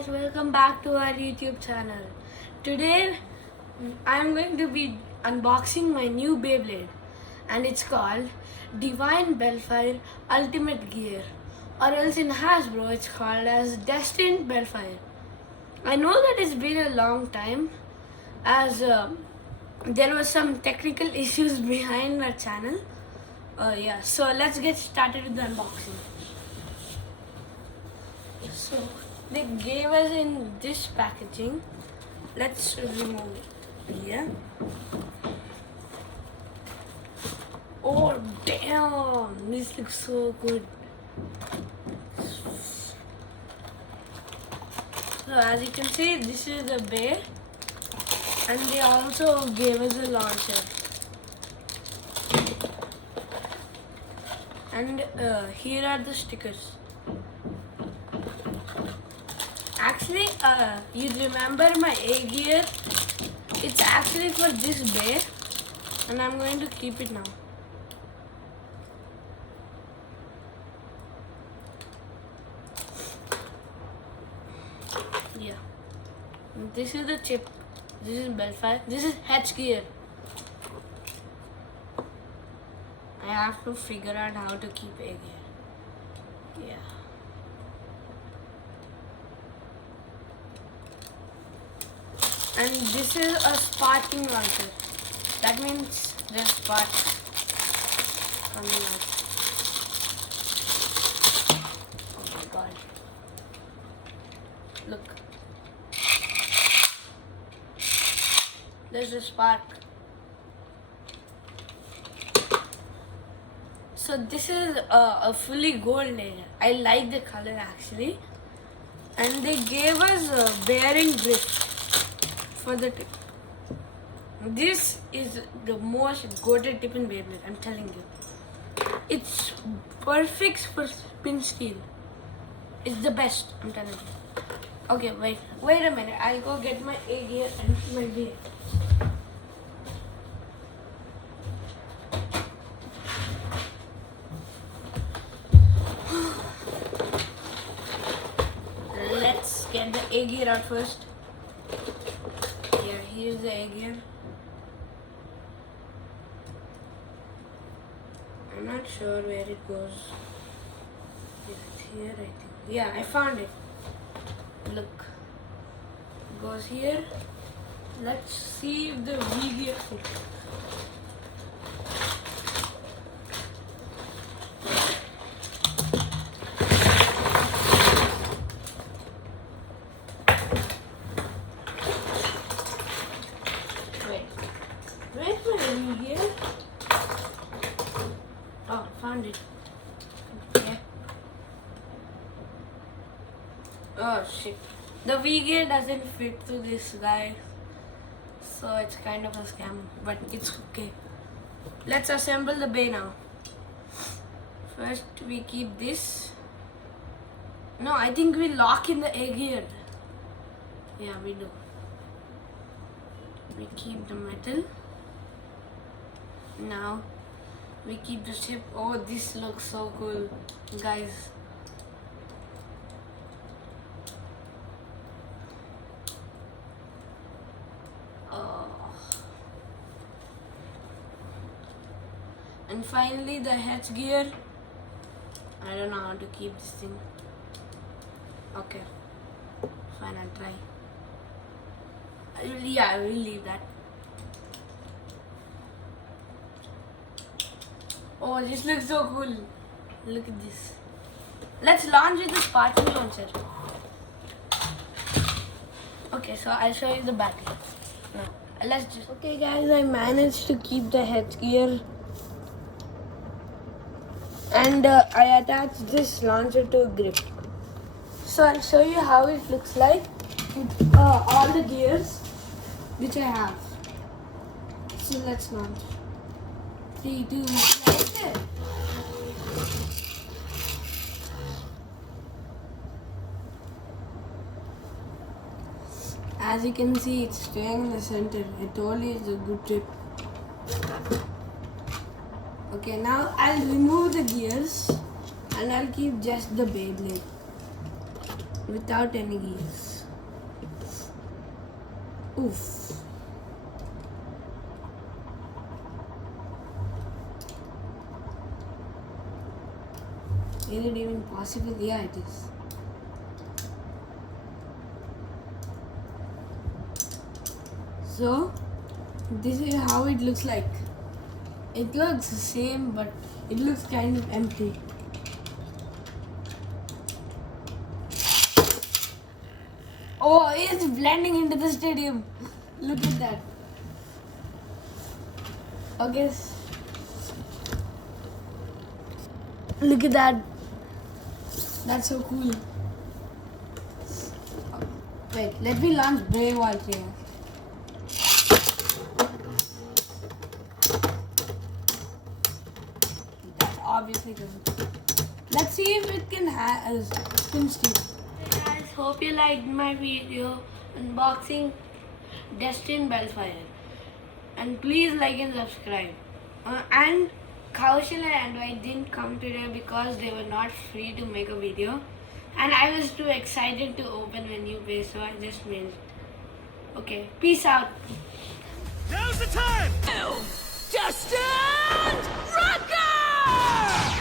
guys, welcome back to our YouTube channel. Today I'm going to be unboxing my new Beyblade and it's called Divine Belfyre Ultimate Gear, or else in Hasbro it's called as Destined Belfyre. I know that it's been a long time as there were some technical issues behind our channel. So let's get started with the unboxing. So they gave us in this packaging. Let's remove it here. Oh damn, this looks so good. So as you can see, this is the bay, and they also gave us a launcher. And here are the stickers. Actually, you remember my A gear? It's actually for this bay, and I'm going to keep it now. Yeah. This is the chip. This is Belfyre. This is H gear. I have to figure out how to keep A gear. Yeah. And this is a sparking launcher. That means there's sparks coming out. Oh my god. Look. There's a spark. So this is a fully gold layer. I like the color actually. And they gave us a bearing grip for the tip. This is the most goated tip in Beyblade, I'm telling you. It's perfect for spin steel. It's the best, I'm telling you. Okay, wait a minute. I'll go get my A gear and my B. Let's get the A gear out first. Here's the A gear. I'm not sure where it goes. It's here, I think. Yeah, I found it. Look. It goes here. Let's see if the V gear fits. Where's my V gear? Oh, found it. Yeah. Oh shit. The V gear doesn't fit to this guy. So it's kind of a scam. But it's okay. Let's assemble the bay now. First we keep this. No, I think we lock in the A gear. Yeah, we do. We keep the metal. Now we keep the ship. Oh, this looks so cool, guys. Oh. And finally the H gear. I don't know how to keep this thing. Okay, fine, I'll try. I will leave that. Oh, this looks so cool. Look at this. Let's launch with the sparking launcher. Okay, so I'll show you the battery. No, let's just... Okay guys, I managed to keep the head gear. And I attached this launcher to a grip. So I'll show you how it looks like with all the gears which I have. So let's launch. 3, 2, 1. As you can see, it's staying in the center. I told you it's a good trip. Okay, now I'll remove the gears and I'll keep just the Beyblade. without any gears. Oof. Is it even possible? Yeah, it is. So, this is how it looks like. It looks the same, but it looks kind of empty. Oh, it's blending into the stadium. Look at that. Okay. Look at that. That's so cool. Wait, let me launch Brave Wall here. That's obviously good. Let's see if it can spin steel. Hey guys, hope you liked my video unboxing Destined Belfyre. And please like and subscribe. And Kaushal and Dwight didn't come today because they were not free to make a video. And I was too excited to open a new base, so I just made it. Okay, peace out. Now's the time! Destined Rocker!